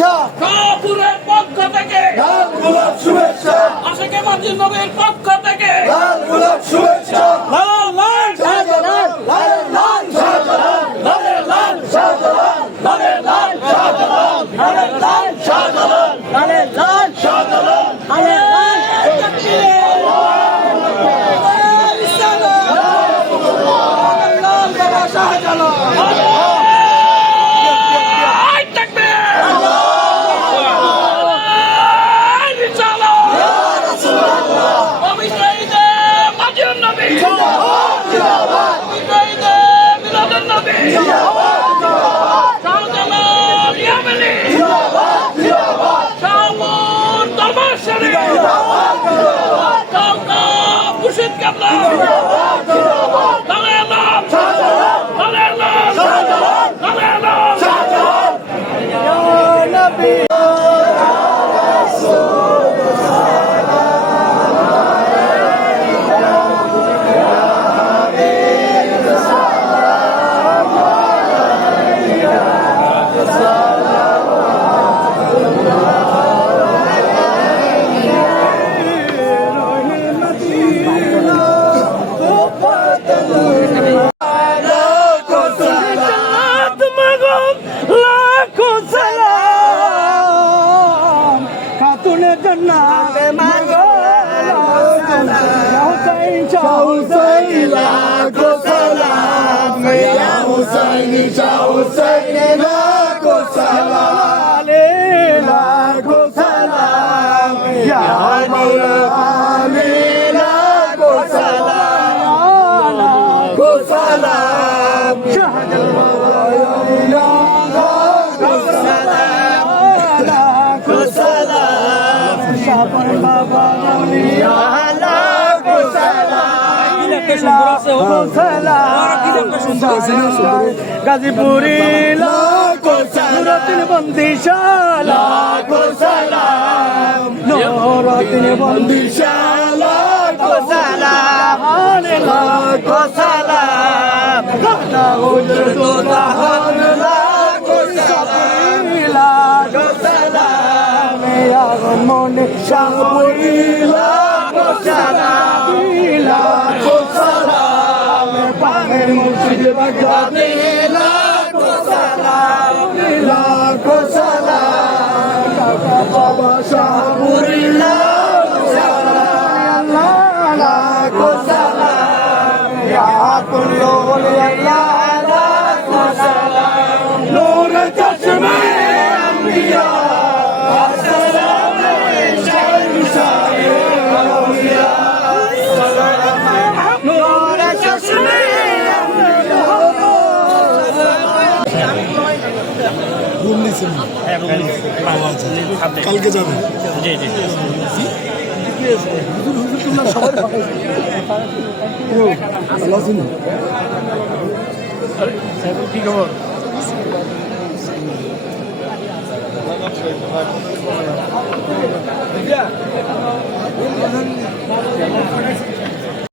শুভেচ্ছা, শাহপুরের পক্ষ থেকে লাল গোলাপ শুভেচ্ছা, আশিকে মাজিদ নবীর পক্ষ থেকে লাল গোলাপ শুভেচ্ছা, লাল লাল শাহজালাল, লাল লাল শাহজালাল, লালের লাল শাহজালাল, লালের লাল শাহজালাল, লালের লাল শাহজালাল, লালের লাল শাহজালাল, লালের লাল গাজীপুরি নুরুদ্দিন বন্দিশালা লাখো সালাম, নুরুদ্দিন বন্দিশালা লাখো সালাম, লাখো সালাম, লাখো সালাম, লাখো সালাম, মনে শাহপুরি লাখো সালাম, লাখো সালাম, পানের মুর্শিদ বাগদাদি লাখো সালাম, লাখো সালাম, বাবা শাহপুরি লাখো সালাম, লাখো সালাম, ইয়া কুল্লু আল্লাহ লাখো সালাম, নূর চশমে আম্বিয়া আসসালাম শাহনশাহ আউলিয়া নূর চশমে কালকে যাবে কি খবর? Yeah.